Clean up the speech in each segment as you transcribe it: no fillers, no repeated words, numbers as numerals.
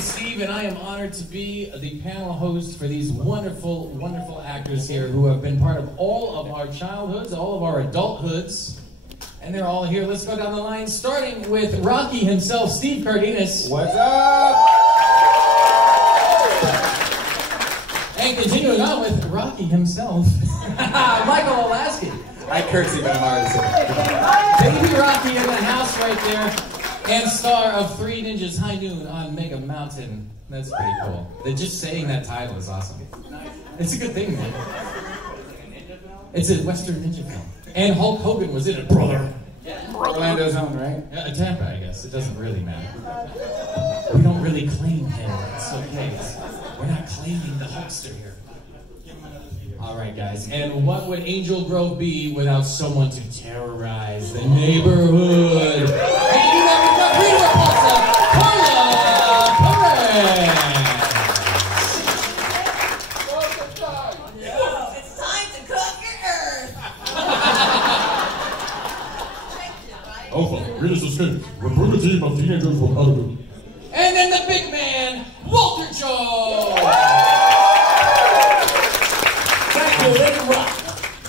is Steve, and I am honored to be the panel host for these wonderful, wonderful actors here who have been part of all of our childhoods, all of our adulthoods, and they're all here. Let's go down the line, starting with Rocky himself, Steve Cardenas. What's up? And continuing on with Rocky himself, Michael Olasky. I curtsy, but I'm already Baby Rocky in the house right there. And star of Three Ninjas High Noon on Mega Mountain. That's pretty cool. Just saying that title is awesome. It's a good thing, man. It's a Western ninja film. And Hulk Hogan was in it, brother. Orlando's own, right? Yeah, Tampa, I guess. It doesn't really matter. We don't really claim him. It's okay. We're not claiming the Hulkster here. All right, guys. And what would Angel Grove be without someone to terrorize the neighborhood? And you have the Rita Repulsa, Carla Perez. It's time to cook your earth. Alpha, Rita's escape. Recruit a team of teenagers from Malibu. And then the big man, Walter Joe.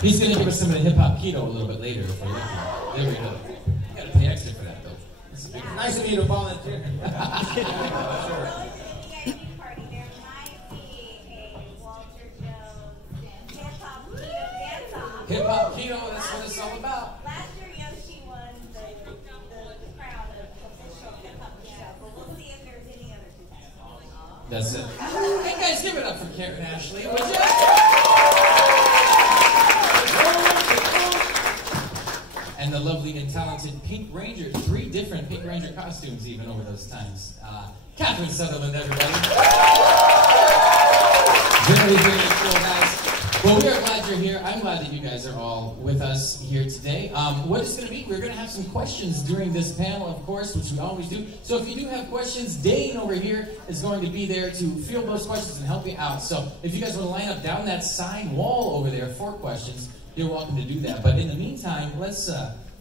He's going to give us some of the hip-hop keto a little bit later if we're lucky. There we go. You got to pay extra for that, though. That's a big one. Nice of you to volunteer. Hip-hop keto, that's what it's all about. Last year, Yoshi won the crown of official hip-hop keto, but we'll see if there's any other 2000. That's it. Hey, guys, give it up for Karen Ashley, would you? And the lovely and talented Pink Ranger, 3 different Pink Ranger costumes even over those times. Catherine Sutherland, everybody. Very, very cool, guys. Well, we are glad you're here. I'm glad that you guys are all with us here today. What it's going to be, we're going to have some questions during this panel, of course, which we always do. So if you do have questions, Dane over here is going to be there to field those questions and help you out. So if you guys want to line up down that side wall over there for questions, you're welcome to do that. But in the meantime, let's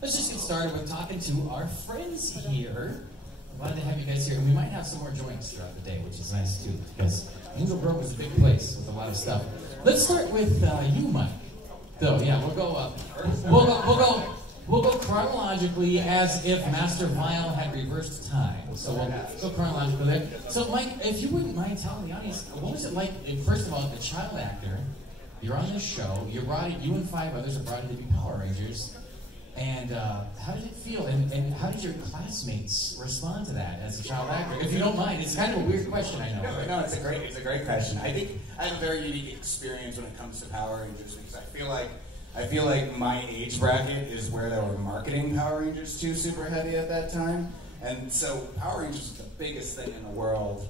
just get started with talking to our friends here. I'm glad to have you guys here. And we might have some more joints throughout the day, which is nice too, because Angel Grove is a big place with a lot of stuff. Let's start with you, Mike. Though, yeah, we'll go chronologically as if Master Vile had reversed time. So we'll go chronologically there. So, Mike, if you wouldn't mind telling the audience, what was it like? First of all, a child actor. You're on this show. You and 5 others are brought in to be Power Rangers. And how did it feel? And how did your classmates respond to that as a child actor? If you don't mind, it's kind of a weird question, I know. No, it's a great question. I think I have a very unique experience when it comes to Power Rangers because I feel like my age bracket is where they were marketing Power Rangers to super heavy at that time. And so Power Rangers was the biggest thing in the world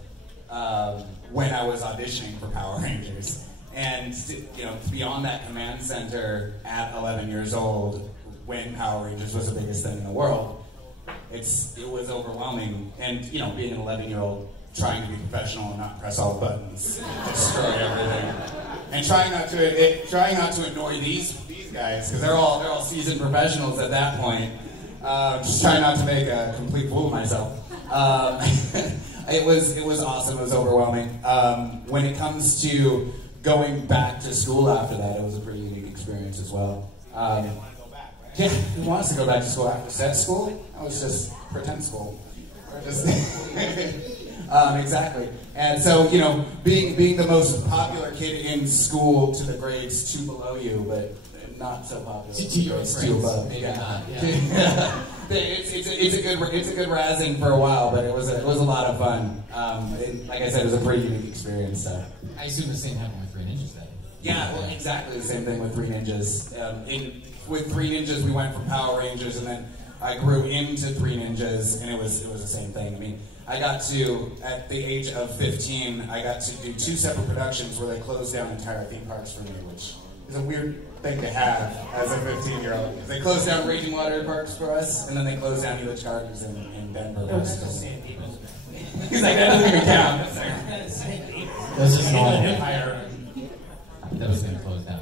when I was auditioning for Power Rangers. And to be on that command center at 11 years old when Power Rangers was the biggest thing in the world, it was overwhelming. And being an 11-year-old trying to be professional and not press all the buttons, destroy everything, and trying not to annoy these guys because they're all seasoned professionals at that point. Just trying not to make a complete fool of myself. It was awesome. It was overwhelming. When it comes to going back to school after that, it was a pretty unique experience as well. Yeah, who wants to go back to school after set school? That was just pretend school. Exactly. And so, being the most popular kid in school to the grades 2 below you, but not so popular to your grades friends, 2 above. maybe Yeah. not. Yeah. It's a good razzing for a while, but it was a lot of fun. Like I said, it was a pretty unique experience. So. I assume the same happened with Three Ninjas then. Yeah, well, exactly the same thing with Three Ninjas. With Three Ninjas, we went from Power Rangers, and then I grew into Three Ninjas, and it was the same thing. I mean, I got to, at the age of 15, I got to do 2 separate productions where they closed down entire theme parks for me, which is a weird thing to have as a 15-year-old. They closed down Raging Water parks for us, and then they closed down Helix Gardens in Denver. He's like, that doesn't even count. That's just normal. Empire. That was going to close down.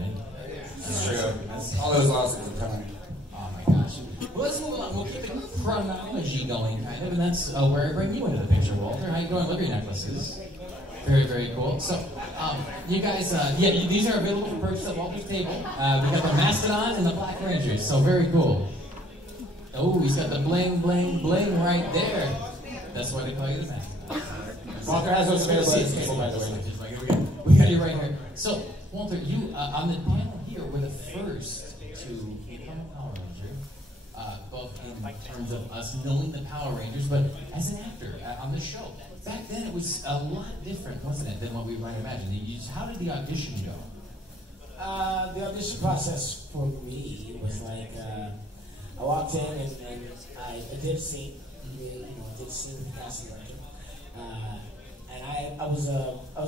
That's true. All those lawsuits are coming. Oh my gosh. Well, let's move along. We'll keep the chronology going, kind of, and that's where I bring you into the picture, Walter. How you doing? Love your necklaces. Very, very cool. So, you guys, these are available for purchase at Walter's table. We got the Mastodon and the Black Rangers, so very cool. Oh, he's got the bling, bling, bling right there. That's why they call you the Mastodon. Walter has those available at his table, by the way. We got you right here. So, Walter, you, on the panel here, were the first to become a Power Ranger, both in terms of us knowing the Power Rangers, but as an actor on the show. Back then, it was a lot different, wasn't it, than what we might imagine? How did the audition go? The audition process for me was like, I walked in and I did a scene, I did a scene with the casting director. And I was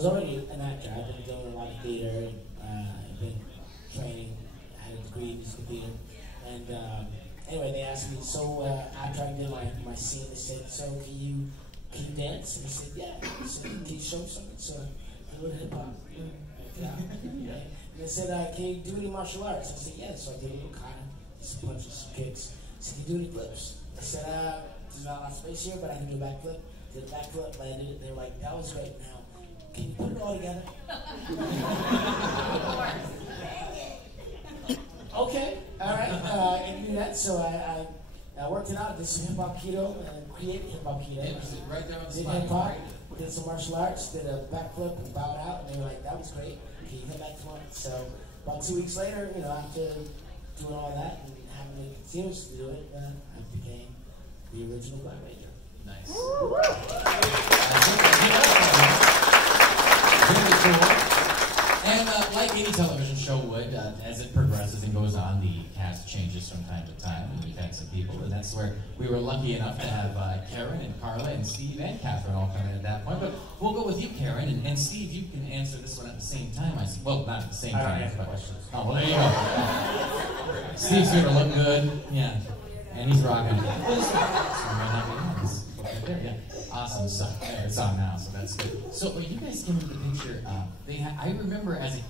already an actor. I've been doing a lot of theater, I've been training, I had a degree in musical theater. And anyway, they asked me, so after I did my scene, they said, so can you dance? And I said, yeah. They said, can you show me something? So I did hip hop. Yeah. And they said, can you do any martial arts? I said, yeah. So I did a little kata, some punches, some kicks. I said, can you do any flips? I said, there's not a lot of space here, but I can do a backflip. Did a backflip, landed it. They were like, that was great. Now, can you put it all together? Okay, all right. And do that. So I worked it out. Did some hip hop keto, created hip hop keto. Right there on the Did spot. hip hop. Did some martial arts. Did a backflip and bowed out. And they were like, that was great. Can you come back tomorrow? So about 2 weeks later, after doing all that and having to continue to do it, I became the original Black Ranger. Nice. Very cool. And like any television show would, as it progresses and goes on, the cast changes from time to time, and we've had some people, and that's where we were lucky enough to have Karen and Carla and Steve and Catherine all come in at that point. But we'll go with you, Karen, and Steve, you can answer this one at the same time. Well, not at the same time. Answer questions. Oh, well, there you go. Steve's here to look good. Yeah. And he's rocking it. Yeah. Awesome. So it's on now, so that's good. So you guys came into the picture. I remember as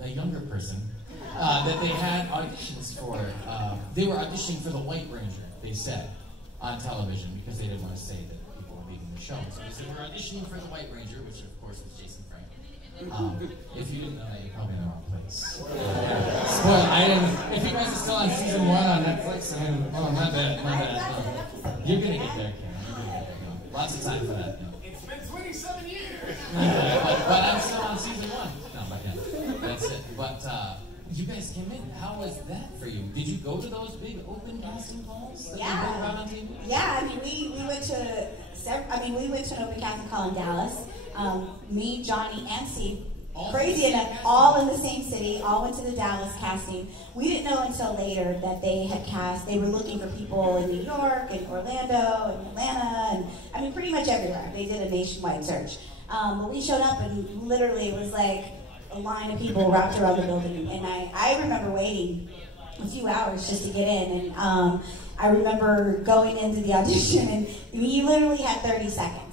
a younger person that they had auditions for. They were auditioning for the White Ranger. They said on television because they didn't want to say that people were leaving the show. So they said we're auditioning for the White Ranger, which of course was Jason Frank. If you didn't know that, you're probably in the wrong place. Spoil. If you guys are still on season 1 on Netflix, my bad. You're gonna get there, Karen. Lots of time for that. It's been 27 years. but I'm still on season 1. No, but yeah, that's it. But you guys came in. How was that for you? Did you go to those big open casting calls that you put around on TV? Yeah, I mean, we went to we went to an open casting call in Dallas. Me, Johnny, and Steve. Crazy enough, all in the same city, all went to the Dallas casting. We didn't know until later that they had cast. They were looking for people in New York and Orlando and Atlanta and pretty much everywhere. They did a nationwide search. But we showed up and literally it was like a line of people wrapped around the building. And I remember waiting a few hours just to get in. And I remember going into the audition and we literally had 30 seconds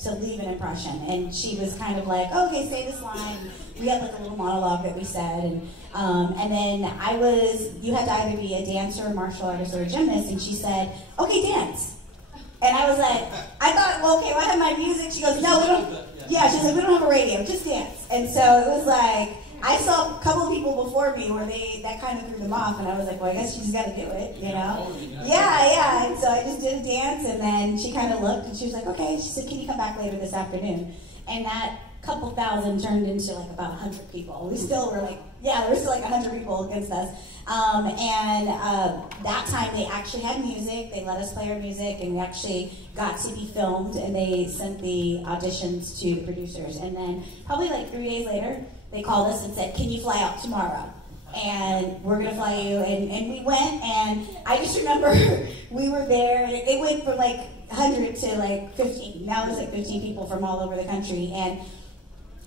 to leave an impression, and she was kind of like, okay, say this line. We had like a little monologue that we said, and then you had to either be a dancer, a martial artist, or a gymnast, and she said, okay, dance. And I was like, I thought, well, okay, well, I have my music. She goes, no, we don't. Yeah, she's like, we don't have a radio, just dance. And so it was like, I saw a couple of people before me where that kind of threw them off, and I was like, well, I guess she's got to do it, Yeah. And so I just did a dance, and then she kind of looked, and she was like, okay. She said, can you come back later this afternoon? And that couple thousand turned into like about 100 people. We still were like, there were still like 100 people against us. That time they actually had music. They let us play our music, and we actually got to be filmed, and they sent the auditions to the producers. And then probably like 3 days later, they called us and said, can you fly out tomorrow? And we're going to fly you. And we went, and I just remember we were there, and it went from like 100 to like 15. Now there's like 15 people from all over the country. And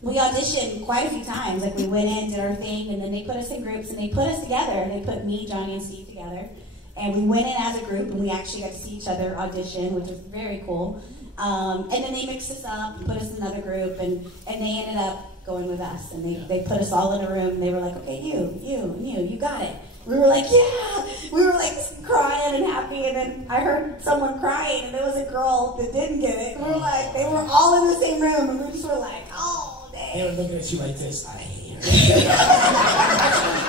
we auditioned quite a few times. Like we went in, did our thing, and then they put us in groups, and they put us together. They put me, Johnny, and Steve together. And we went in as a group, and we actually got to see each other audition, which was very cool. And then they mixed us up and put us in another group, and they ended up going with us, and they put us all in a room, and they were like, okay, you got it. We were like, yeah! We were like crying and happy, and then I heard someone crying, and there was a girl that didn't get it. We were like, they were all in the same room, and we just were like, oh, dang. They were looking at you like this. I hate her.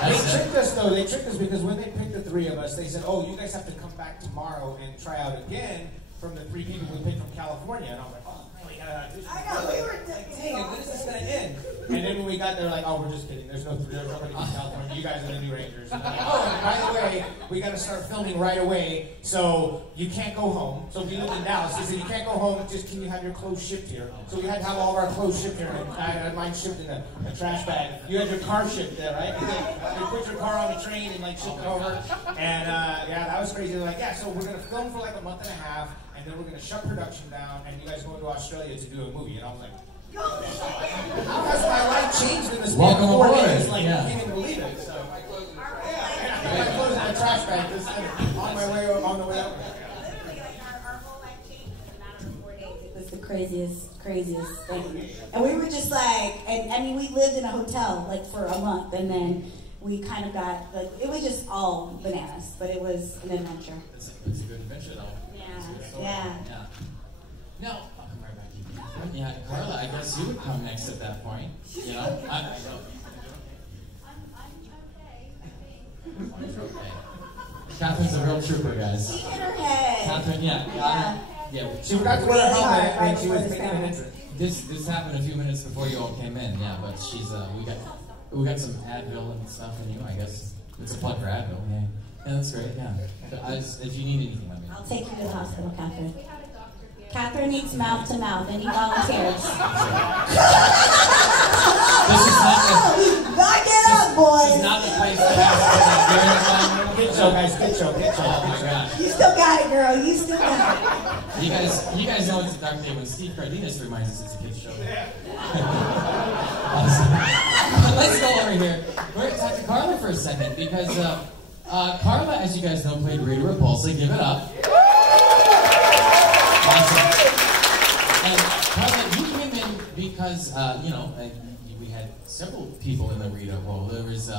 They tricked us though. They tricked us because when they picked the three of us, they said, "Oh, you guys have to come back tomorrow and try out again from the three people we picked from California." And I was like, "Oh, man, we gotta do this." I know, we were like, dang it, when is this gonna end? And then when we got there, like, "Oh, we're just kidding. There's nobody from California. You guys are the new Rangers." And like, "Oh, and by the way, we gotta start filming right away, so you can't go home." So we lived in Dallas. They said, "You can't go home. Just can you have your clothes shipped here?" So we had to have all of our clothes shipped here. And I had mine shipped in a trash bag. You had your car shipped there, right? You put your car on the train and like ship it over. And yeah, that was crazy. They're like, "Yeah, so we're gonna film for like a month and a half, and then we're gonna shut production down, and you guys go to Australia to do a movie." And I was like, how has my life changed in this span of 4 days? Like, I can't even believe it. So, my clothes in the trash bag. Just on my way, on the way out. Literally, like our whole life changed in a matter of 4 days. It was the craziest thing. And we were just like, and I mean, we lived in a hotel like for a month, and then we kind of got like, it was just all bananas, but it was an adventure. It's a good adventure, though. Yeah. No, I'll come right back to you. Yeah, Carla, I guess you would come next at that point. You know, I'm okay. Catherine's a real trooper, guys. She hit her head. Catherine, yeah. She forgot to wear a helmet when she was Really making hard. an entrance. This happened a few minutes before you all came in, yeah. But she's we got some Advil and stuff in you, I guess. It's a plug for Advil, yeah. Yeah, that's great, yeah. If you need anything, let me know. I'll take you to the hospital, Catherine. We had a doctor here. Catherine needs mouth to mouth. Any volunteers? This is not Back it up, this boys. is not the place to ask. Good show, guys. Good show. Oh my gosh. You still got it, girl. You still got it. You guys know it's a dark day when Steve Cardenas reminds us it's a kid's show. Let's go over here. We're going to talk to Carla for a second because Carla, as you guys know, played Rita Repulsa. Give it up. Awesome. And Carla, you came in because, we had several people in the Rita role. There was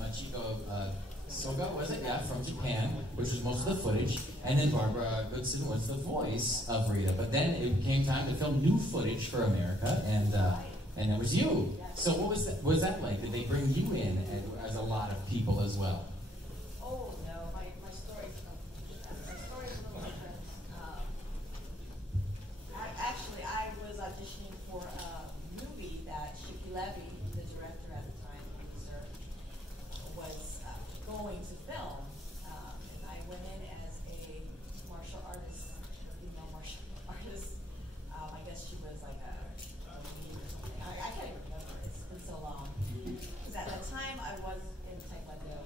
Machiko Soga, was it? Yeah, from Japan, which was most of the footage. And then Barbara Goodson was the voice of Rita. But then it came time to film new footage for America, and it was you. So what was that like? Did they bring you in as a lot of people as well? Oh no, my story's a little different. Actually, I was auditioning for a movie that Shiki Levy, the director at the time, was going to film. And I went in as a martial artist, a female martial artist. I guess she was like a lead or something. I can't even remember. It's been so long. Because at that time, I was in Taekwondo.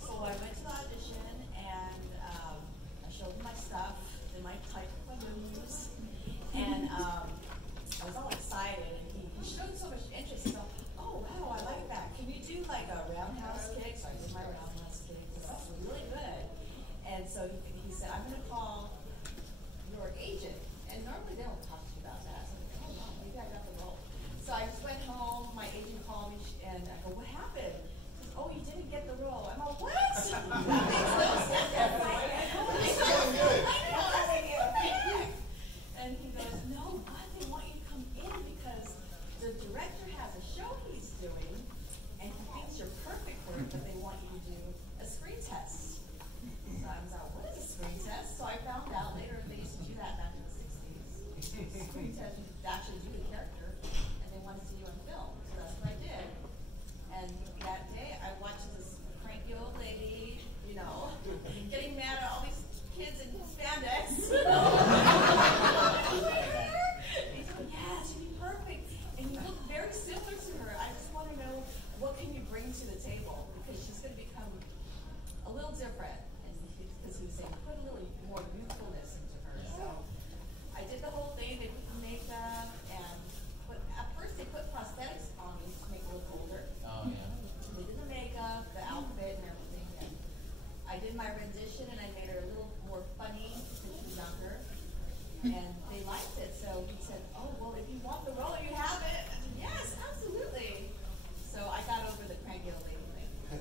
So I went to the audition and I showed him my stuff, did my Taekwondo moves, and I was all excited. And he showed so much interest. So, oh wow, I like that. Can you do like a roundhouse kick? So I did my roundhouse kick. That was really good. And so he said, I'm going to call your agent. And normally they don't talk to you about that. So I'm like, oh no, maybe I got the role. So I just went home. My agent called me and I go, what happened? He says, oh, you didn't get the role. I'm like, what? That makes no sense. And he goes, no, but they want you to come in because the director has a show he's doing and he thinks you're perfect for it, but they want you to do a screen test. So I was like, what is a screen test? So I found out later they used to do that back in the 60s. Screen test, you actually do the character and they want to see you on film. So that's what I did. And that day I watched this cranky old lady, getting mad at all these kids in spandex. He said, yes, you'd be perfect. And you look very similar to her. I just want to know what can you bring to the table because she's going to become a little different. And because he was saying, put a little more youthfulness into her. So I did the whole thing. They put the makeup but at first they put prosthetics on me to make it look older. Oh yeah. They did the makeup, the outfit, and everything. And I did my rendition, and I made her a little more funny because she was younger. And they liked it, so he said, oh, well, if you want the role, you have it. I said, yes, absolutely. So I got over the cranky old lady thing.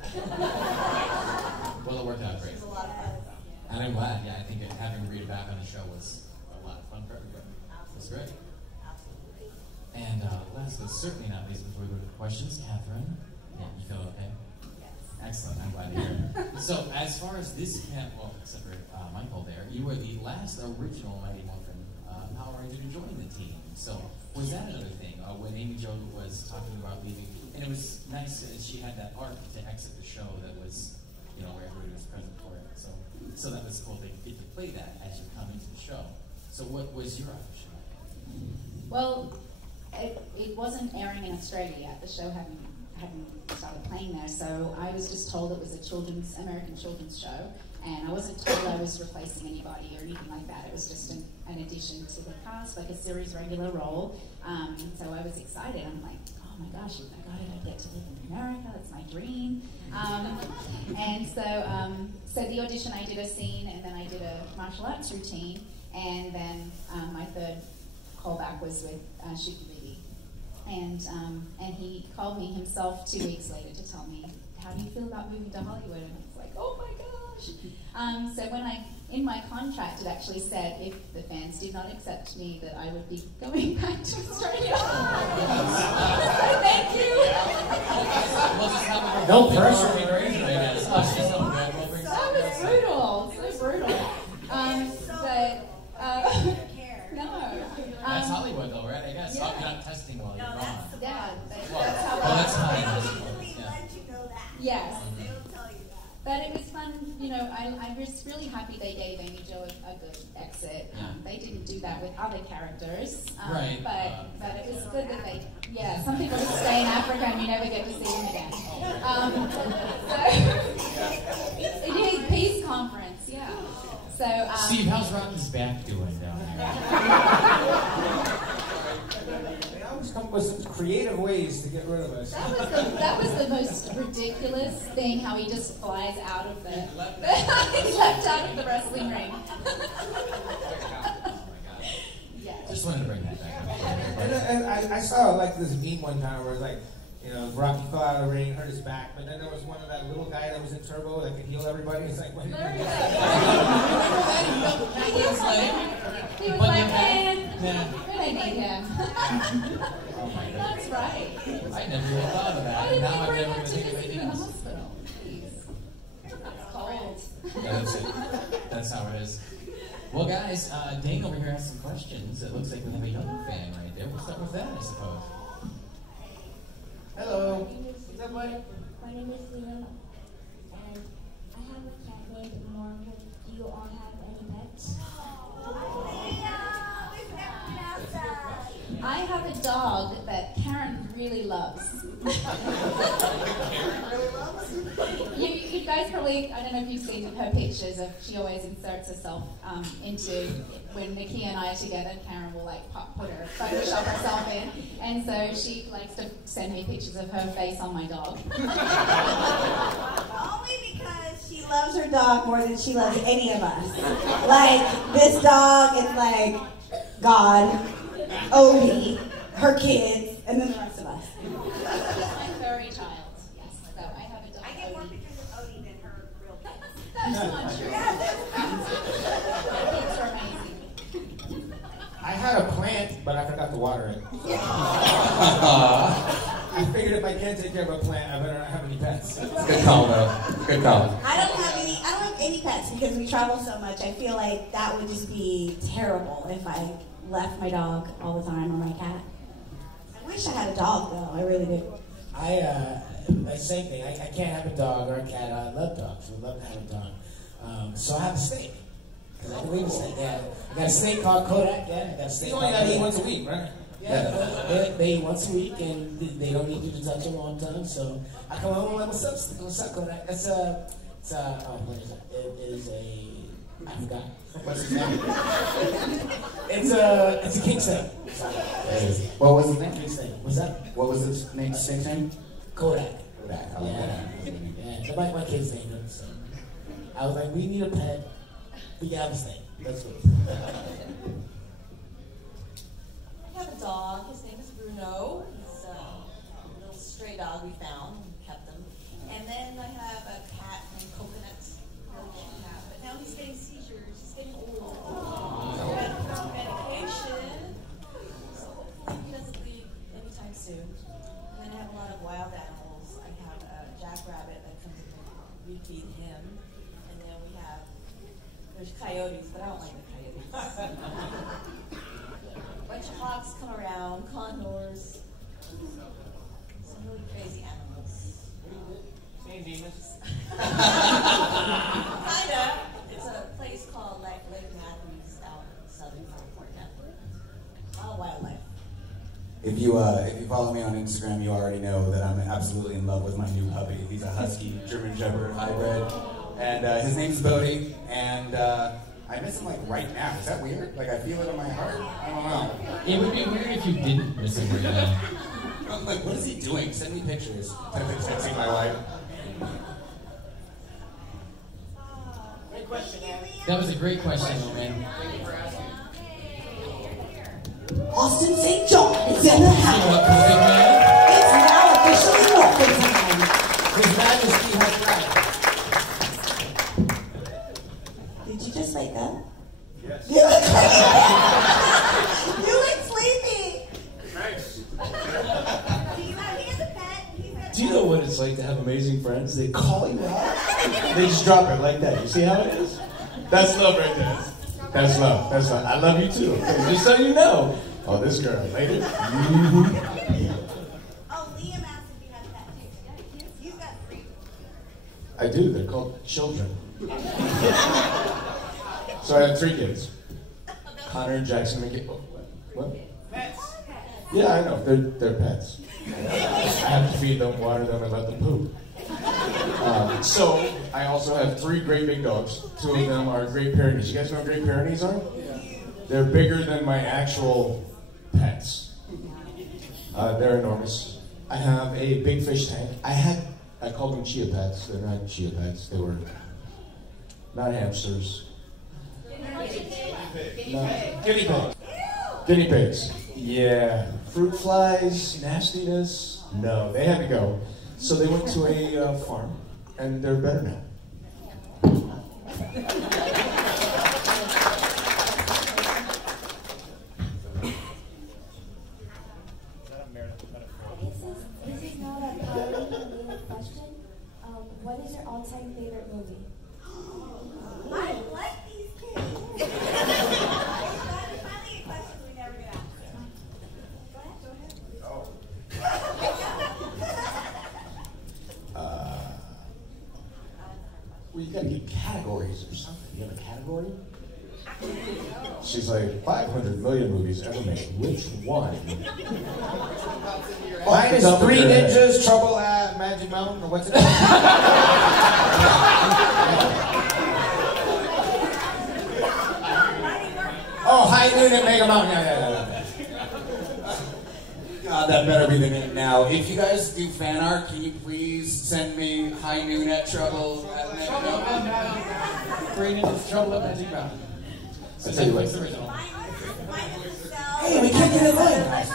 That's great. Absolutely. And last but certainly not least, before we go to the questions, Catherine, you feel okay? Yes. Excellent, I'm glad to hear it. So, as far as this camp, well, except for Michael there, you were the last original Mighty Morphin Power Ranger to join the team. So, was that another thing? When Amy Jo was talking about leaving, and it was nice that she had that arc to exit the show that was, where everybody was present for it. So that was cool to get to play that as you come into the show. So, what was your audition like? Well, it wasn't airing in Australia yet. The show hadn't started playing there, so I was just told it was a American children's show, and I wasn't told I was replacing anybody or anything like that. It was just an addition to the cast, like a series regular role. So I was excited. I'm like, oh my gosh, I got it. I get to live in America. That's my dream. And so the audition, I did a scene, and then I did a martial arts routine, and then my third callback was with Shuki Levy. And he called me himself 2 weeks later to tell me, how do you feel about moving to Hollywood? And I was like, oh my gosh. So when in my contract, it actually said if the fans did not accept me, that I would be going back to Australia. So thank you. No pressure. That was brutal. So brutal. No. That's Hollywood, though, right? I guess. Yeah. You're not testing while you're No, gone. Yeah, that's how Well, that's fine. Usually Yeah. let you know that. Yes. They don't tell you that. But it was fun, I was really happy they gave Amy Jo a good exit. They didn't do that with other characters. Right. But it was good that some people just stay in Africa and you never get to see them again. It is peace conference, yeah. So, Steve, how's Rocky's back doing down there? They always come up with some creative ways to get rid of us. that was the most ridiculous thing, how he just flies out of he left out of the wrestling ring. Yeah. Just wanted to bring that back. And I saw like this meme one time where it's like, Rocky fell out of the ring, hurt his back, but then there was one of that little guy that was in Turbo that could heal everybody. It's like, what did you do? He was like, man, I need him. That's right. I never even thought of that. Why did Now they I've bring never him been to thinking of visit anything in the else. hospital? Jeez. That's cold. Yeah, that's it. That's how it is. Well, guys, Dane over here has some questions. It looks like we have a young fan right there. We'll start with that, I suppose. Hello. What's up, buddy? My name is Liam, and I have a cat named Marvel. Do you all have any pets? I have a dog that Karen really loves. You guys probably, I don't know if you've seen her pictures of, she always inserts herself into, when Nikki and I are together, Karen will put her, Photoshop herself in, and so she likes to send me pictures of her face on my dog. Only because she loves her dog more than she loves any of us. Like, this dog is like God, Odie, her kids, and then the rest of us. My furry child, yes. So I have a dog. I get more pictures of Odie than her real kids. That's not true. Kids are amazing. I had a plant, but I forgot to water it. I figured if I can't take care of a plant, I better not have any pets. Good call, though. Good call. I don't have any pets because we travel so much. I feel like that would just be terrible if I left my dog all the time or my cat. I wish I had a dog though. I really do. Same thing. I can't have a dog or a cat. I love dogs. Would love to have a dog. So I have a snake. Because I can leave a snake. Yeah. I got a snake called Kodak. Yeah. I got a snake. You only called gotta eat Kodak. once a week, right? Yeah, they eat once a week, and they don't need you to touch them all the time. So I come home and I'm what's up, Kodak? What is it? It is I forgot. What's his name? It's a king snake. What was his name? King snake. What's that? What was his snake's name? Kodak. Kodak. I like that. Yeah. My kids named him. So I was like, we need a pet. We can have a snake. That's what. I have a dog. His name is Bruno. He's a little stray dog we found and kept him. And then I have a cat named Coconut. Really cute cat. But now he's getting seizures. He's getting old. So I had to put on medication. coyotes, but I don't like the coyotes. Bunch of hawks come around, condors, some really crazy animals. Same demons. Kinda. It's a place called Lake Matthews out in Southern California. A lot of wildlife. If you follow me on Instagram, you already know that I'm absolutely in love with my new puppy. He's a husky German Shepherd hybrid, and his name's Bodhi. And I miss him like right now. Is that weird? Like I feel it in my heart. I don't know. It would be weird if you didn't miss him right now. I'm like, what is he doing? Send me pictures. I've been texting my wife. Great question, man. That was a great question, though, man. Austin St. John is in the house. What, big man? It's now officially open time. His Majesty has arrived. Did you just wake up? Yes. You look sleepy. Thanks. He has a pet. Do you know what it's like to have amazing friends? They call you out. They just drop it like that. You see how it is? That's love right there. That's love. That's love. I love you too. Okay? Just so you know. Oh, this girl. Later. Oh, Liam asked if you had a pet too. You've got 3. I do. They're called children. So I have 3 kids. Connor, Jackson, and Mickey. Oh, what? Pets. Yeah, I know. They're pets. I have to feed them, water them, and let them poop. So I also have 3 great big dogs. 2 of them are Great Pyrenees. You guys know what Great Pyrenees are? They're bigger than my actual pets. They're enormous. I have a big fish tank. I called them chia pets. They're not chia pets. They were not hamsters. No. Guinea pigs. Guinea pigs. Yeah. Fruit flies, nastiness. No, they had to go. So they went to a farm, and they're better now. This is not a Power-related question. What is your all-time favorite movie? I like these kids. Finally, a question we never get asked. Go ahead. Well, you gotta get categories or something. You have a category? She's like, 500 million movies ever made. Which one? Mine is 3 Ninjas, Trouble at Magic Mountain, or what's it called? Oh, High Noon at Mega Mountain. Yeah. God, that better be the name now. If you guys do fan art, can you please send me High Noon at Trouble at Magic Mountain? 3 Ninjas, Trouble at Magic Mountain. I tell you what. Original. Hey, we can't get in line, guys.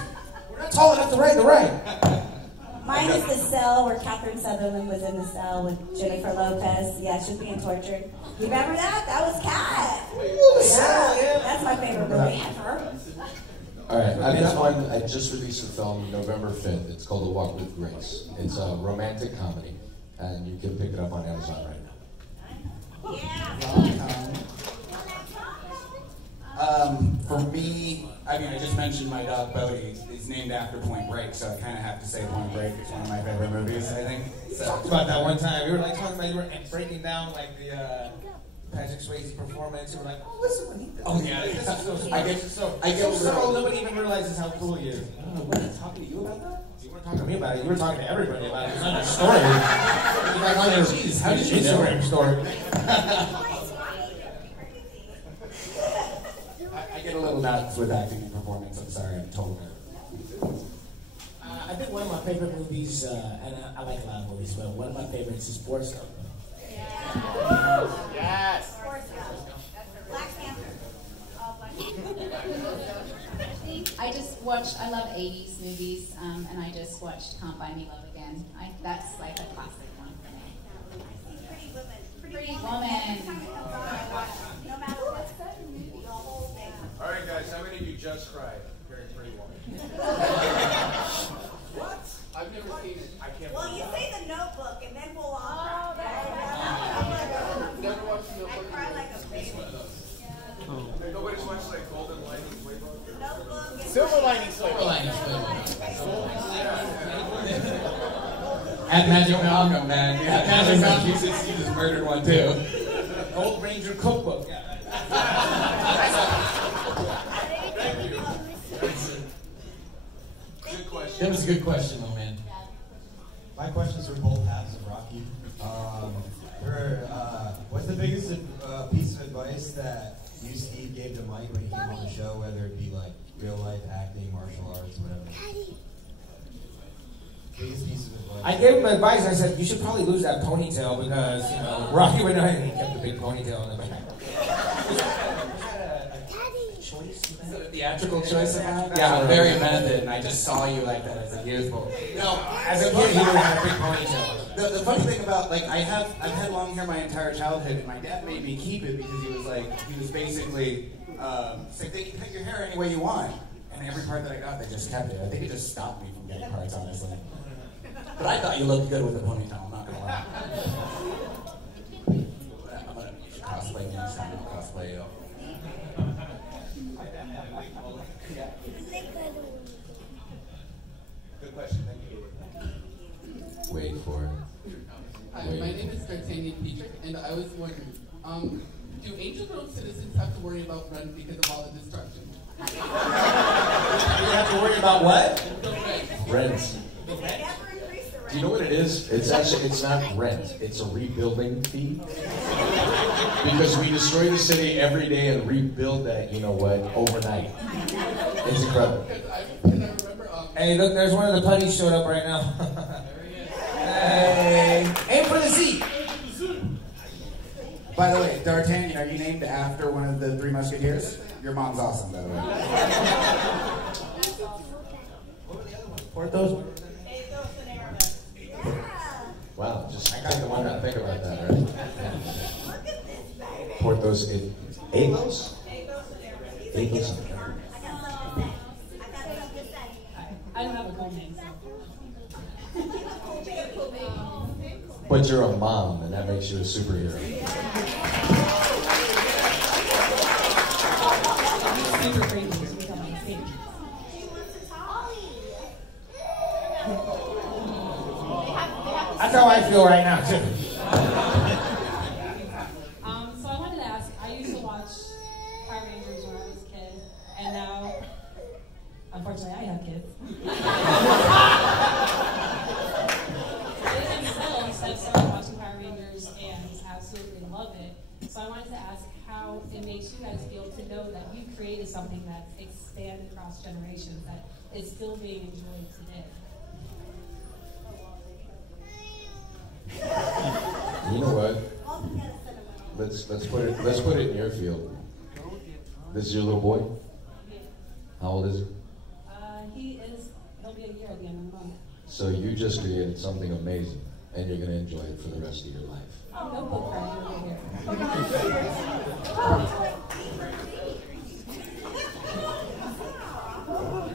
We're not tall enough to ride the ride. Mine is The Cell, where Catherine Sutherland was in the cell with Jennifer Lopez. Yeah, she's being tortured. You remember that? That was Cat. The Cell, yeah. That's my favorite movie ever. All right, I've got one. I just released a film November 5th. It's called A Walk with Grace. It's a romantic comedy, and you can pick it up on Amazon right now. For me, I mean, I just mentioned my dog Bodhi. He's named after Point Break, so I kind of have to say Point Break. It's one of my favorite movies, I think. We talked about that one time. We were like talking about, you were breaking down like the Patrick Swayze performance. And we're like, oh, listen when he does. Oh, yeah. This is so smart. I get so subtle, nobody even realizes how cool he is. I don't know, what, I'm talking to you about that? You weren't talking to me about it. You were talking to everybody about it. It's not your story. It's like on your Jeez, how did you know? Instagram story. I get a little nuts with acting and performance. I'm sorry, I'm totally. I think one of my favorite movies, and I like a lot of movies, but one of my favorites is Forrest Gump. Yes. Black Panther. I just watched, I love 80s movies, and I just watched Can't Buy Me Love Again. That's like a classic one for me. Pretty Woman. Pretty Woman. No matter what's the movie, the whole thing. All right, guys, how many of you just cried hearing Pretty Woman? What? I've never seen it. I can't Well, believe you that. say The Notebook, and then we'll all cry. Never watched The Notebook. I cry like a baby. At Magic Malcolm, man. Yeah, Magic Malcolm, you just murdered one too. Old Ranger cookbook. Good question. That was a good question, though, man. My questions for both halves of Rocky. What's the biggest piece of advice that you, Steve, gave to Mike when he came on the show, whether it be like real life, acting, martial arts, whatever? Biggest piece of advice. I gave him advice. I said, you should probably lose that ponytail because, you know, Rocky went ahead and he kept the big ponytail in the back. Theatrical choice of mine? Yeah, I'm very method, and I just saw you like that as a youthful. No, as a kid, he would have a big ponytail. The funny thing about, like, I've had long hair my entire childhood, and my dad made me keep it because he was basically saying, they can cut your hair any way you want. And every part that I got, they just kept it. I think it just stopped me from getting parts, honestly. But I thought you looked good with a ponytail, I'm not gonna lie. You should cosplay me next time. I'll cosplay you. Good question, thank you. Wait for it. Hi, my name is D'Artagnan Petrick, and I was wondering, do Angel Grove citizens have to worry about rent because of all the destruction? You have to worry about what? Rent. Do you know what it is? It's not rent. It's a rebuilding fee. Because we destroy the city every day and rebuild that, you know what, overnight. It's incredible. Hey, look, there's one of the putties showed up right now. Hey, aim for the seat. By the way, D'Artagnan, are you named after one of the Three Musketeers? Your mom's awesome, by the way. Porthos? Wow, just I got the one to think about that, right? Porthos in Athos? Athos. I don't have a cool name. But you're a mom, and that makes you a superhero. Super crazy. That's how I feel right now, too. So I wanted to ask, I used to watch Power Rangers when I was a kid, and now, unfortunately, I have kids. And still, I've started watching Power Rangers and absolutely love it. So I wanted to ask how it makes you guys feel to know that you created something that's expanded across generations, that is still being enjoyed today. You know what? Let's put it in your field. This is your little boy? How old is he? He'll be a year at the end of the month. So you just created something amazing, and you're going to enjoy it for the rest of your life. Oh, no book crying over here.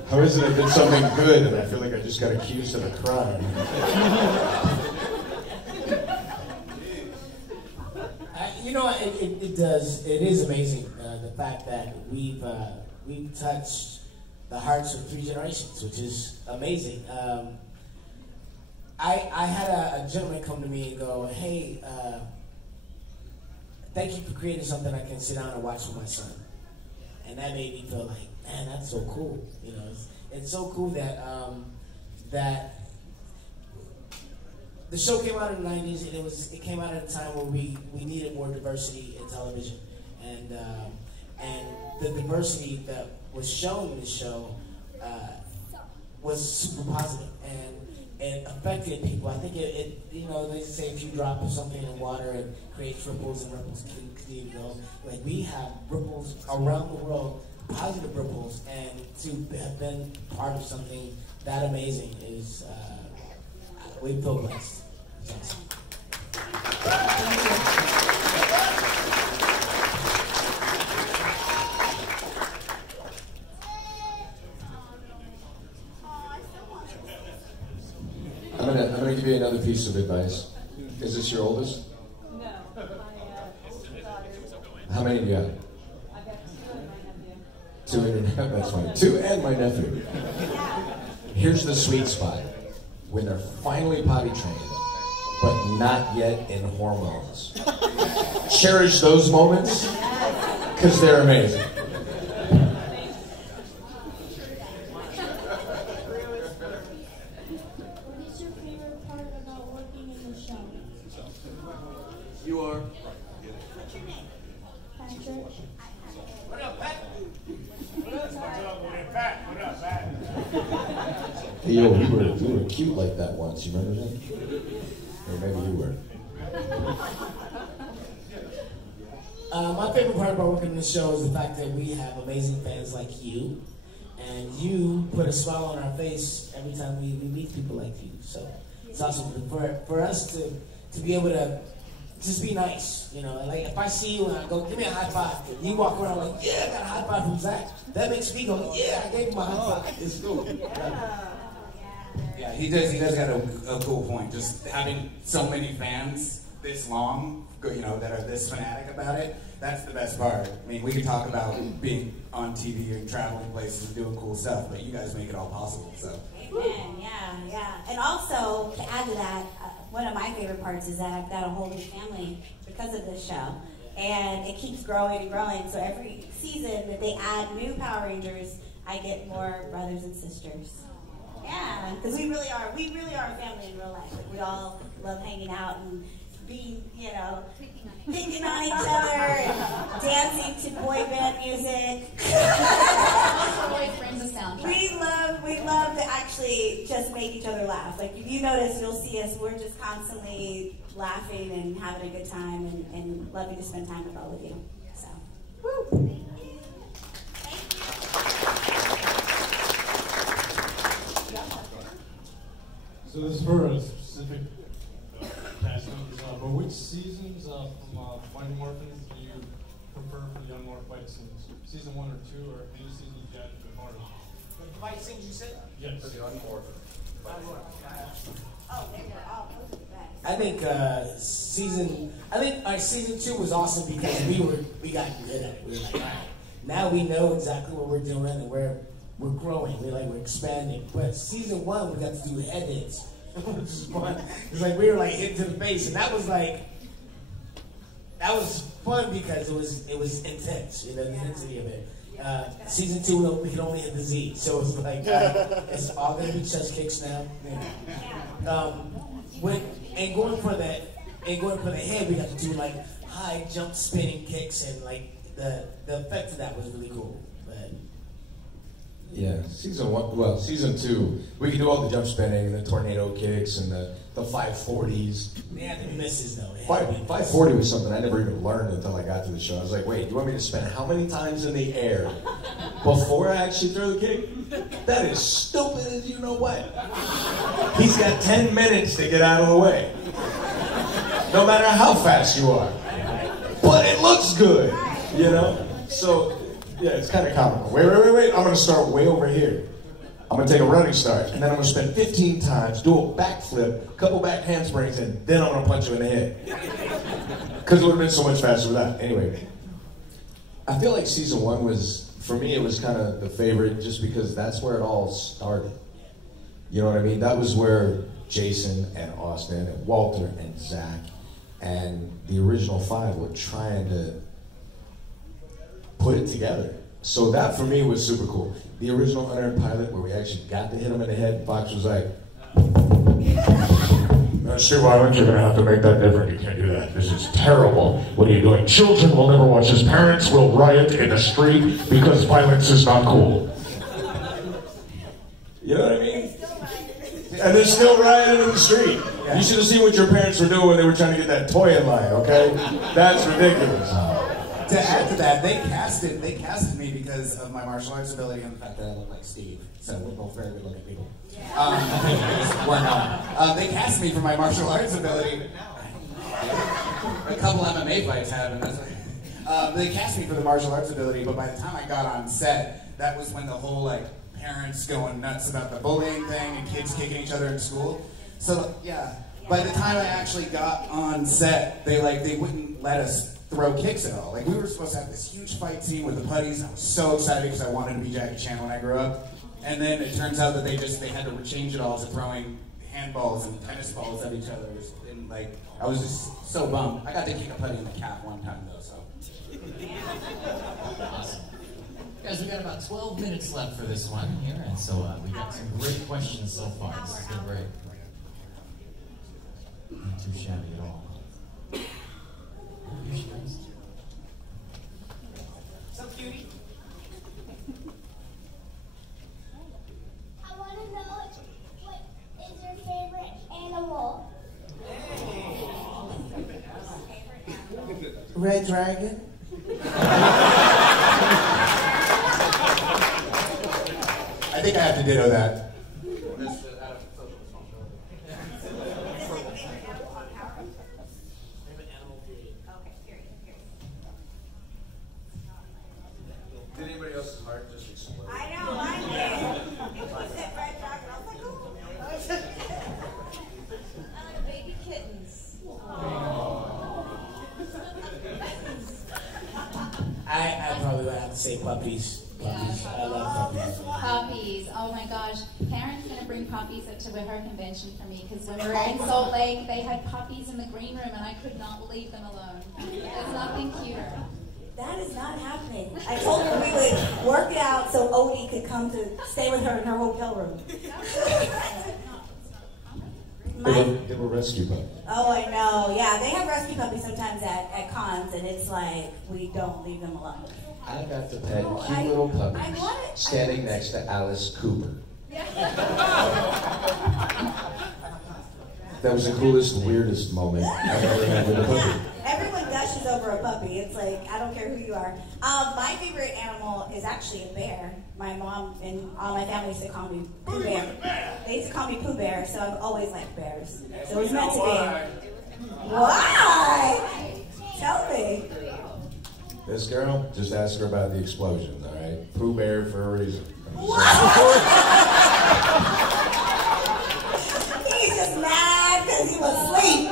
How is it I did something good and I feel like I just got accused of a crime? You know, it does. It is amazing the fact that we've touched the hearts of 3 generations, which is amazing. I had a gentleman come to me and go, "Hey, thank you for creating something I can sit down and watch with my son," and that made me feel like, man, that's so cool. You know, it's so cool that that. The show came out in the 90s, and it came out at a time where we needed more diversity in television, and the diversity that was shown in the show was super positive, and it affected people. I think it you know, they say if you drop something in water, it creates ripples, and ripples continue to go. Like, we have ripples around the world, positive ripples, and to have been part of something that amazing is. We feel blessed. Yes. I'm gonna give you another piece of advice. Is this your oldest? No, my daughters. How many do you have? I've got 2 and my nephew. 2 and your nephew. That's fine. 2 and my nephew. Here's the sweet spot. when they're finally potty trained, but not yet in hormones. Cherish those moments, because they're amazing. What is your favorite part about working in the show? You are. What's your name? Patrick. What up, Pat? What up, Pat? What up, Pat? Hey, yo, we were cute like that once. You remember that? Or maybe you were. My favorite part about working in the show is the fact that we have amazing fans like you, and you put a smile on our face every time we meet people like you. So it's awesome for us to be able to just be nice, you know. Like if I see you and I go, give me a high five, you walk around like, yeah, I got a high five from Zach. That makes me go, yeah, I gave him a high five. It's cool. Yeah, he does got a cool point. Just having so many fans this long, you know, that are this fanatic about it, that's the best part. I mean, we can talk about being on TV and traveling places and doing cool stuff, but you guys make it all possible, so. Amen, yeah. And also, to add to that, one of my favorite parts is that I've got a whole new family because of this show. And it keeps growing and growing, so every season that they add new Power Rangers, I get more brothers and sisters. Yeah, because we really are a family in real life. Like, we all love hanging out and being, you know, picking on each other and dancing to boy band music. Always brings a soundtrack. We love to actually just make each other laugh. Like, if you notice, you'll see us, we're just constantly laughing and having a good time and loving to spend time with all of you. So, woo! So this is for a specific cast members, but which seasons from Mighty Morphins do you prefer for the Young Morph fight scenes? Season 1 or 2, or any seasons you had a bit harder? The fight scenes you said? Yes. For the Young Morphin. Oh, they were all the best. I think season 2 was awesome because we got good at it. We were like, all right, now we know exactly what we're doing and we're growing. We're expanding. But season 1 we got to do head hits, which is fun. It's like we were like hit to the face, and that was fun because it was intense. You know, the intensity of it. Season 2 we could only hit the Z, so it's like it's all gonna be chest kicks now. Going for the head, we got to do like high jump spinning kicks, and like the effect of that was really cool. But yeah, season 2, we could do all the jump spinning and the tornado kicks and the 540s. They had the misses though. 540 was something I never even learned until I got to the show. I was like, wait, do you want me to spin how many times in the air before I actually throw the kick? That is stupid as you know what. He's got 10 minutes to get out of the way. No matter how fast you are. But it looks good, you know? So, yeah, it's kind of comical. Wait. I'm going to start way over here. I'm going to take a running start, and then I'm going to spin 15 times, do a backflip, couple back handsprings, and then I'm going to punch you in the head. Because it would have been so much faster with that. Anyway, I feel like season 1 was, for me, it was kind of the favorite just because that's where it all started. You know what I mean? That was where Jason and Austin and Walter and Zach and the original 5 were trying to put it together. So that for me was super cool. The original unearned pilot where we actually got to hit him in the head, Fox was like, That's too violent, you're gonna have to make that different. You can't do that. This is terrible. What are you doing? Children will never watch this. Parents will riot in the street because violence is not cool. You know what I mean? And they're still rioting in the street. You should have seen what your parents were doing when they were trying to get that toy in line, okay? That's ridiculous. To add to that, they casted me because of my martial arts ability and the fact that I look like Steve. So we're both very good looking people. We're not. They cast me for my martial arts ability. A couple MMA fights happened. They cast me for the martial arts ability, but by the time I got on set, that was when the whole like parents going nuts about the bullying thing and kids kicking each other in school. So yeah, by the time I actually got on set, they wouldn't let us throw kicks at all. Like, we were supposed to have this huge fight scene with the putties. I was so excited because I wanted to be Jackie Chan when I grew up. And then it turns out that they had to change it all to throwing handballs and tennis balls at each other's, and like I was just so bummed. I got to kick a putty in the calf one time though, so. Awesome. Guys, we got about 12 minutes left for this one here, and so we got some great questions so far. This has been great. Not too shabby at all. Here she comes. So cutie. I want to know what is your favorite animal? Red dragon. I think I have to ditto that. Did anybody else's heart just explode? I know, I did. It was it red dragon. I was like, ooh. I like baby kittens. I probably would have to say puppies. Puppies. I love puppies. Puppies. Oh my gosh. Karen's going to bring puppies up to her convention for me because when we were in Salt Lake, they had puppies in the green room and I could not leave them alone. There's nothing cuter. That is not happening. I told her we would work it out so Odie could come to stay with her in her hotel room. They were rescue puppies. Oh, I know. Yeah, they have rescue puppies sometimes at cons, and it's like, we don't leave them alone. I got to pet Oh, cute little puppies wanted- standing next to Alice Cooper. That was the coolest, weirdest moment I've ever had with a puppy. Everyone gushes over a puppy. It's like, I don't care who you are. My favorite animal is actually a bear. My mom and all my family used to call me Pooh Bear. They used to call me Pooh Bear, so I've always liked bears. So it was meant to be. Why? Tell me. This girl, just ask her about the explosions, all right? Pooh Bear for a reason. He's just mad because he was asleep.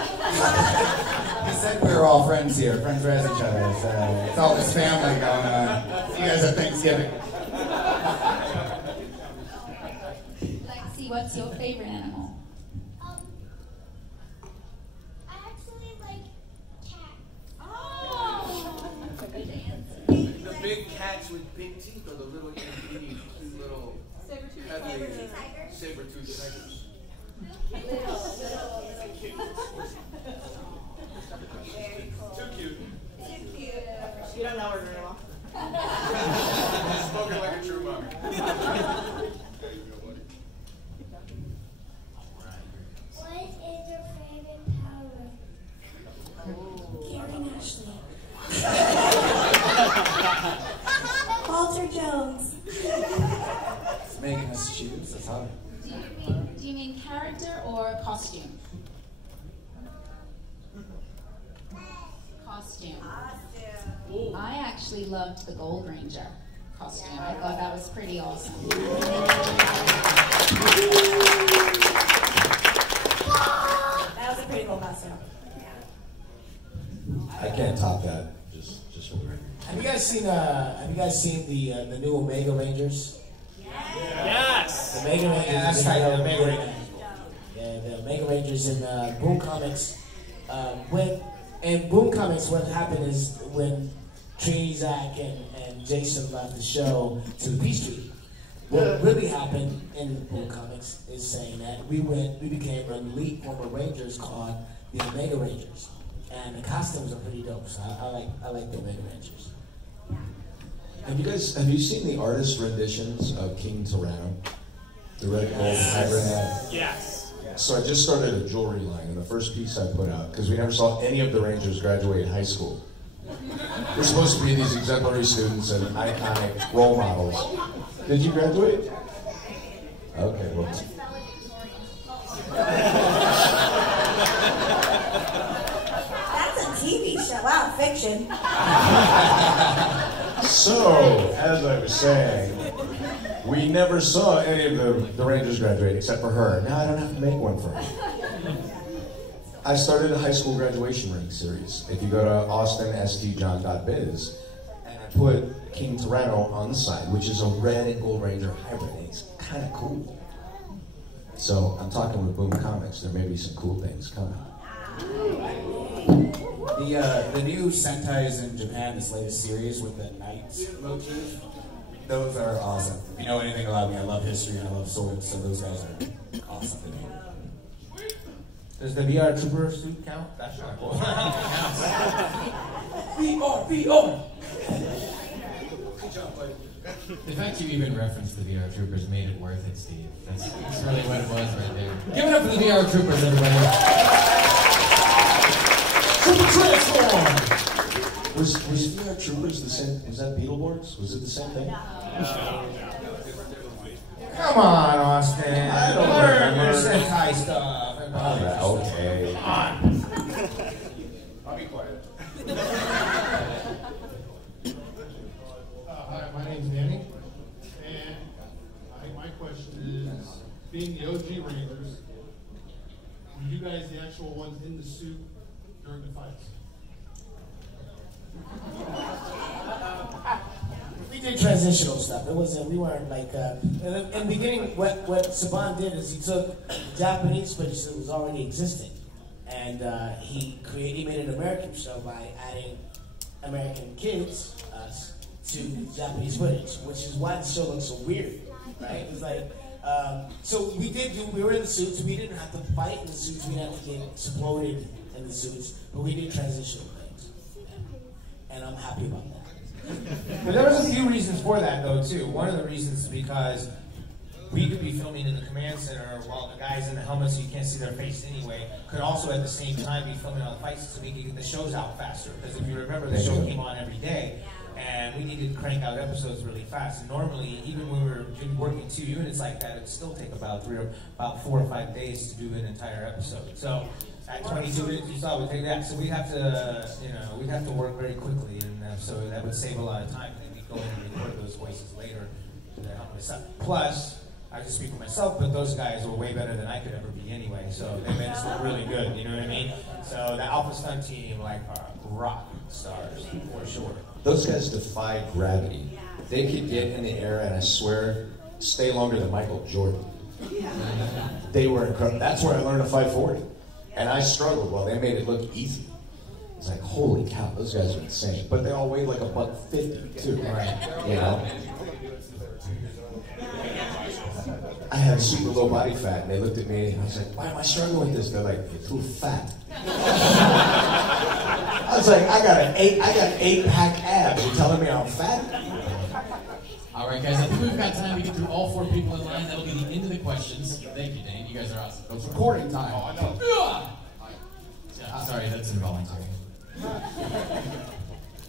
He said we were all friends here, friends raise each other, so it's all this family going on. See you guys at Thanksgiving. Lexi, what's your favorite animal? I actually like cats. Oh! Good answer. The big cats with big teeth or the little itty bitty cute little saber-tooth tigers? Saber-tooth tigers. Too cute. Too cute. You don't know her very well. Spoken like a true mommy. What is your favorite power? Karen Ashley. Walter Jones. It's making us choose, that's hard. Do you mean character or costume? Costume. I actually loved the Gold Ranger costume. I thought that was pretty awesome. That was a pretty cool costume. I can't top that. Just for the record. Have you guys seen the new Omega Rangers? Yes. The Omega Rangers. Yeah, that's right. The Omega Rangers. Yeah, the Omega Rangers in Boom Comics. In Boom Comics, what happened is when Trini, Zach, and Jason left the show to the Peace Treaty. What really happened in Boom Comics is saying that we became an elite form of Rangers called the Omega Rangers, and the costumes are pretty dope. So I like the Omega Rangers. Have you seen the artist renditions of King Tyranno? The red gold hybrid? Yes. So I just started a jewelry line, and the first piece I put out, because we never saw any of the Rangers graduate high school. We're supposed to be these exemplary students and iconic role models. Did you graduate? Okay, well. That's a TV show. Wow, fiction. So, as I was saying, we never saw any of the Rangers graduate except for her. Now I don't have to make one for her. I started a high school graduation ring series. If you go to austinstjohn.biz, and I put King Tyranno on the side, which is a red and gold ranger hybrid. And it's kind of cool. So I'm talking with Boom Comics. There may be some cool things coming. The new Sentai's in Japan, this latest series with the knights motif, those are awesome. If you know anything about me, I love history and I love swords, so those guys are awesome to me. Does the VR Trooper suit count? That's not cool. VR! Good job, buddy. The fact you even referenced the VR Troopers made it worth it, Steve. That's really what it was right there. Give it up for the VR Troopers, everybody. Super Transform! Was VR Troopers the same? Was that Beetleborgs? Was it the same thing? Come on, Austin. I don't learn remember. your Sentai stuff. Okay. Come on. I'll be quiet. Hi, my name's Danny, and my question is, being the OG Rangers, were you guys the actual ones in the suit during the fights? We did transitional stuff. It wasn't. We weren't like. In the beginning, what Saban did is he took Japanese footage that was already existing, and he made an American show by adding American kids, us, to Japanese footage, which is why the show looks so weird, right? It's like. So we were in the suits. We didn't have to fight in the suits. We didn't have to get exploded in the suits, but we did transitional things, and I'm happy about that. But there was a few reasons for that, though, too. One of the reasons is because we could be filming in the command center while the guys in the helmets, you can't see their face anyway, could also at the same time be filming all the fights so we could get the shows out faster. Because if you remember, the show came on every day, and we needed to crank out episodes really fast. And normally, even when we were working 2 units like that, it would still take about 4 or 5 days to do an entire episode. So at 22 minutes, you saw we take that. So we'd have to, we'd have to work very quickly, and so that would save a lot of time. And we'd go in and record those voices later to help us out. Plus, I just speak for myself, but those guys were way better than I could ever be anyway. So they made us look really good. You know what I mean? So the Alpha Stunt team, are rock stars for sure. Those guys defy gravity. They could get in the air and I swear, stay longer than Michael Jordan. They were incredible. That's where I learned to fight 40. And I struggled while they made it look easy. It's like, holy cow, those guys are insane. But they all weighed like $150 too, right? You know? I had super low body fat, and they looked at me, and I was like, why am I struggling with this? They're like, you're too fat. I was like, I got 8-pack abs. You're telling me I'm fat? All right, guys, I think we've got time to get through all 4 people in line. That'll be the end of the questions. Thank you, Dane. You guys are awesome. It's recording time. Oh, I know. Sorry, that's involuntary.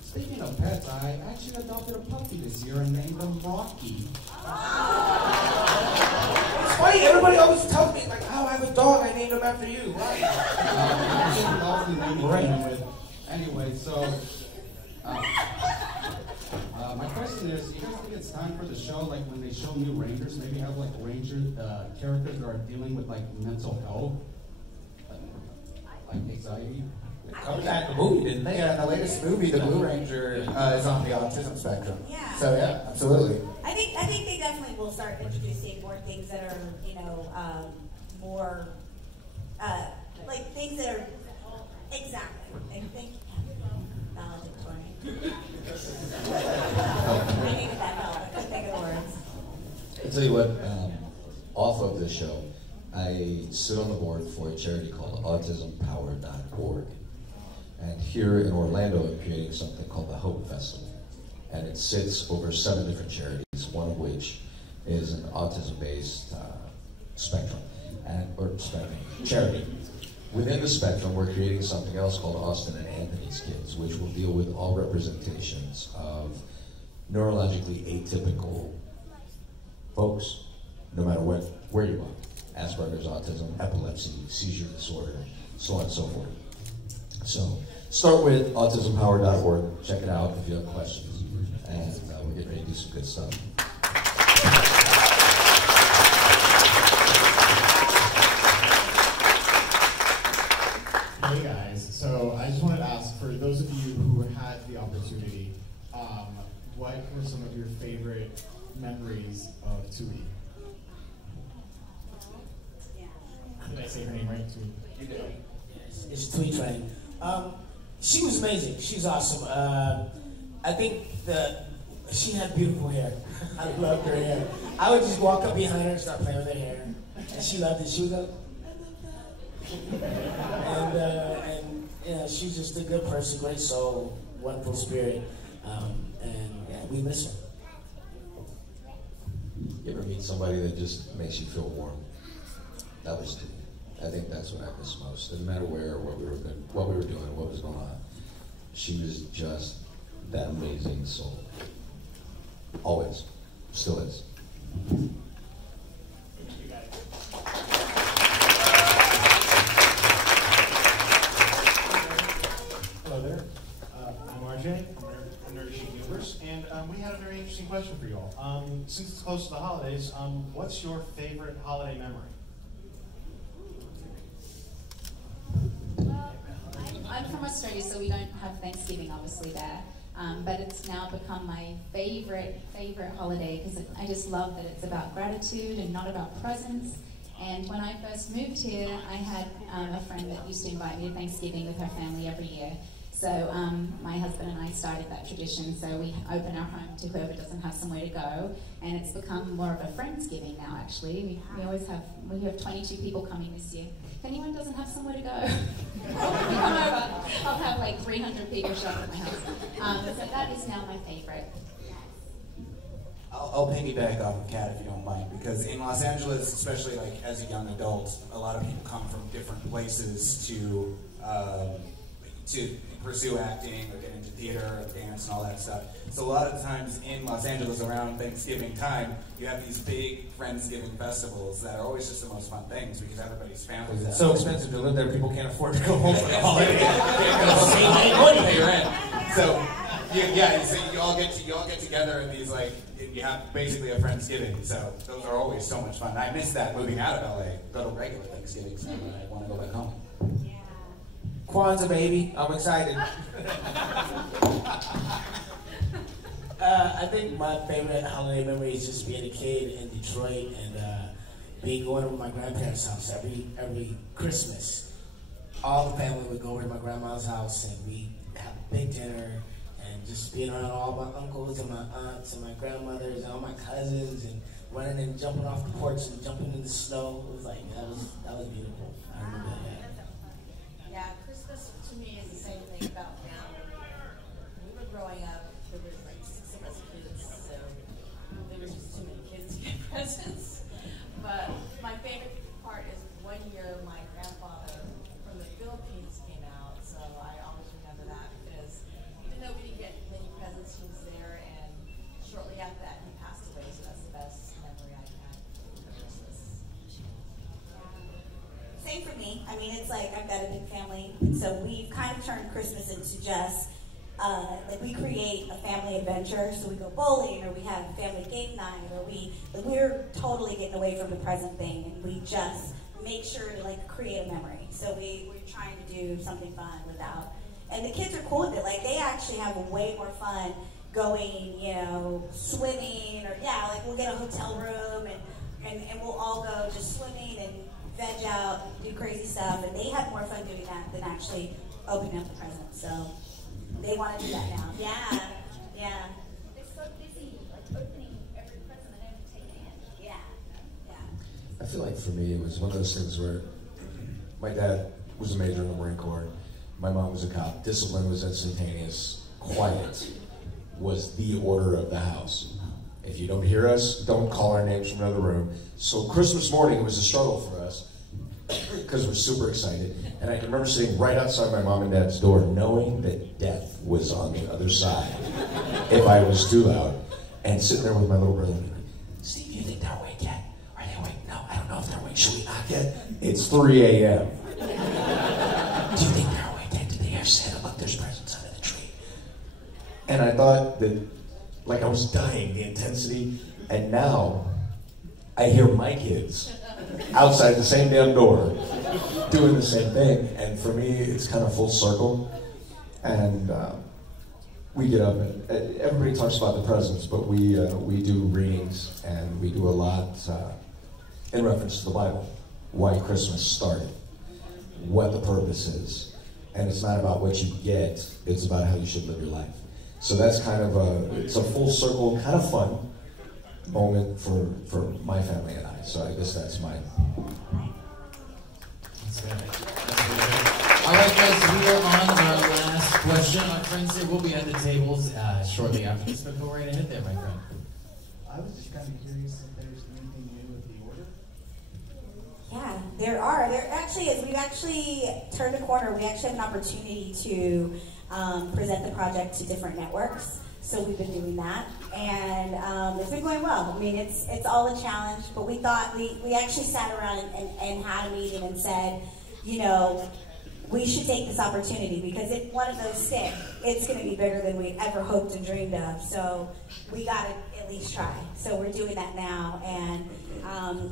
Speaking of pets, I actually adopted a puppy this year and named him Rocky. It's funny, everybody always tells me, like, oh, I have a dog, I named him after you. Right? Anyway, so my question is, do you guys think it's time for the show, like when they show new Rangers, maybe have like Ranger characters that are dealing with like mental health, like anxiety? Covered that in the movie, didn't they? Yeah, in the latest movie, the Blue Ranger is on the autism spectrum. Yeah. So yeah, absolutely. I think they definitely will start introducing more things that are, more like things that are exactly. I think valedictorian. I needed that help. I couldn't think of the words. I'll tell you what, off of this show, I sit on the board for a charity called autismpower.org. And here in Orlando, I'm creating something called the Hope Festival. And it sits over 7 different charities, one of which is an autism-based charity. Within the spectrum, we're creating something else called Austin and Anthony's Kids, which will deal with all representations of neurologically atypical folks, no matter where you are. Asperger's, autism, epilepsy, seizure disorder, so on and so forth. So start with autismpower.org. Check it out if you have questions. And we're getting ready to do some good stuff. Hey guys, so I just wanted to ask, for those of you who had the opportunity, what were some of your favorite memories of Tui? say her name right? You do. Yes, it's Tweet Train. She was amazing. She's awesome. I think she had beautiful hair. I loved her hair. I would just walk up behind her and start playing with her hair, and she loved it. She would go, and yeah, she's just a good person, great soul, wonderful spirit, and yeah, we miss her. You ever meet somebody that just makes you feel warm? That was Dee. I think that's what I miss most. Didn't matter where, what we were doing, what was going on. She was just that amazing soul. Always. Still is. Hello there. I'm RJ from Nourishing Universe, and we had a very interesting question for you all. Since it's close to the holidays, what's your favorite holiday memory? Well, I'm from Australia, so we don't have Thanksgiving obviously there. But it's now become my favorite holiday because I just love that it's about gratitude and not about presents. And when I first moved here, I had a friend that used to invite me to Thanksgiving with her family every year. So my husband and I started that tradition. So we open our home to whoever doesn't have somewhere to go, and it's become more of a Friendsgiving now. Actually, we have 22 people coming this year. If anyone doesn't have somewhere to go, come over. I'll have like 300 people show up at my house. So that is now my favorite. I'll piggyback off of Kat if you don't mind, because in Los Angeles, especially like as a young adult, a lot of people come from different places to pursue acting or get into theater or dance and all that stuff. So a lot of times in Los Angeles around Thanksgiving time, you have these big Friendsgiving festivals that are always just the most fun things because everybody's families. It's so expensive to live there, people can't afford to go home for the holiday. So you all get together in these like, you have basically a Friendsgiving. So those are always so much fun. I miss that moving out of LA. Go to regular Thanksgivings when I want to go back home. Kwanzaa, baby. I'm excited. I think my favorite holiday memory is just being a kid in Detroit and going over to my grandparents' house every Christmas. All the family would go over to my grandma's house and we have a big dinner and just being around all my uncles and my aunts and my grandmothers and all my cousins and running and jumping off the porch and jumping in the snow. It was like, that was beautiful. I remember that. Yeah, Christmas to me is the same thing about family. When we were growing up, there was like 6 of us kids, so there was just too many kids to get presents. But my favorite part is one year my grandfather from the Philippines came out, so I always remember that because even though we didn't get many presents, he was there, and shortly after that he passed away, so that's the best memory I've had for Christmas. Same for me. I mean, it's like I've got a big family, so we've kind of turned Christmas into just like we create a family adventure. So we go bowling, or we have family game night, or we're totally getting away from the present thing, and we just make sure to like create a memory. So we're trying to do something fun without, and the kids are cool with it. Like they actually have way more fun going, swimming, or like we'll get a hotel room and we'll all go just swimming and veg out, do crazy stuff, and they have more fun doing that than actually opening up the presents. So they want to do that now. Yeah. They're so busy, like opening every present they don't take in. Yeah. I feel like for me, it was one of those things where my dad was a major in the Marine Corps. My mom was a cop. Discipline was instantaneous. Quiet was the order of the house. If you don't hear us, don't call our names from another room. So Christmas morning, it was a struggle for us because we're super excited. And I can remember sitting right outside my mom and dad's door knowing that death was on the other side if I was too loud. And sitting there with my little brother, Steve, you think they're awake yet? Are they awake? No, I don't know if they're awake. Should we knock yet? It's 3 a.m. Do you think they're awake yet? Did they have Santa? Look, there's presents under the tree. And I thought that, like I was dying, the intensity. And now, I hear my kids outside the same damn door doing the same thing. And for me, it's kind of full circle. And we get up and everybody talks about the presents, but we do readings and we do a lot in reference to the Bible. why Christmas started, what the purpose is. And it's not about what you get, it's about how you should live your life. So that's kind of it's a full circle, kind of fun moment for my family and I. So I guess that's mine. All right, guys, we are on our last question. Our friends here will be at the tables shortly after this, but go right ahead there, my friend. I was just kind of curious if there's anything new with the order. Yeah, there are. There actually is. We've actually turned a corner. We actually have an opportunity to present the project to different networks. So we've been doing that, and it's been going well. I mean, it's all a challenge, but we thought we actually sat around and had a meeting and said, you know, we should take this opportunity because if one of those stick, it's going to be bigger than we ever hoped and dreamed of. So we got to at least try. So we're doing that now, and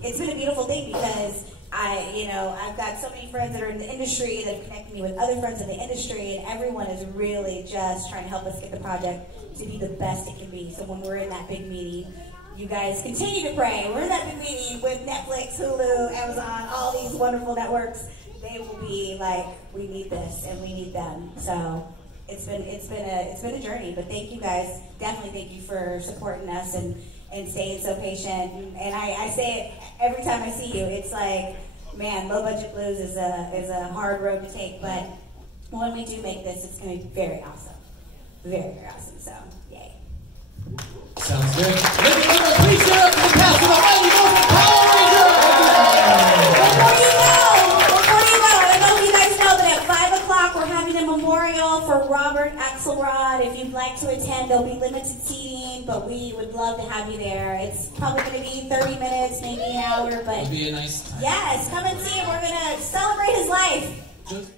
it's been a beautiful thing because I've got so many friends that are in the industry that have connected me with other friends in the industry, and everyone is really just trying to help us get the project to be the best it can be. So when we're in that big meeting, you guys continue to pray. We're in that big meeting with Netflix, Hulu, Amazon, all these wonderful networks. They will be like, we need this and we need them. So it's been a journey. But thank you guys. Definitely thank you for supporting us and staying so patient. And I say it every time I see you. It's like, man, Low Budget Blues is a hard road to take. But when we do make this, it's going to be very awesome. Very, very awesome. So, yay. Sounds good. Ladies and gentlemen, please give it up to the cast of the Mighty Morphin Power Rangers! Before you go, I don't know if you guys know, but at 5 o'clock we're having a memorial for Robert Axelrod. If you'd like to attend, there'll be limited seating, but we would love to have you there. It's probably going to be 30 minutes, maybe an hour, but it'll be a nice time. Yes, come and see him. We're going to celebrate his life.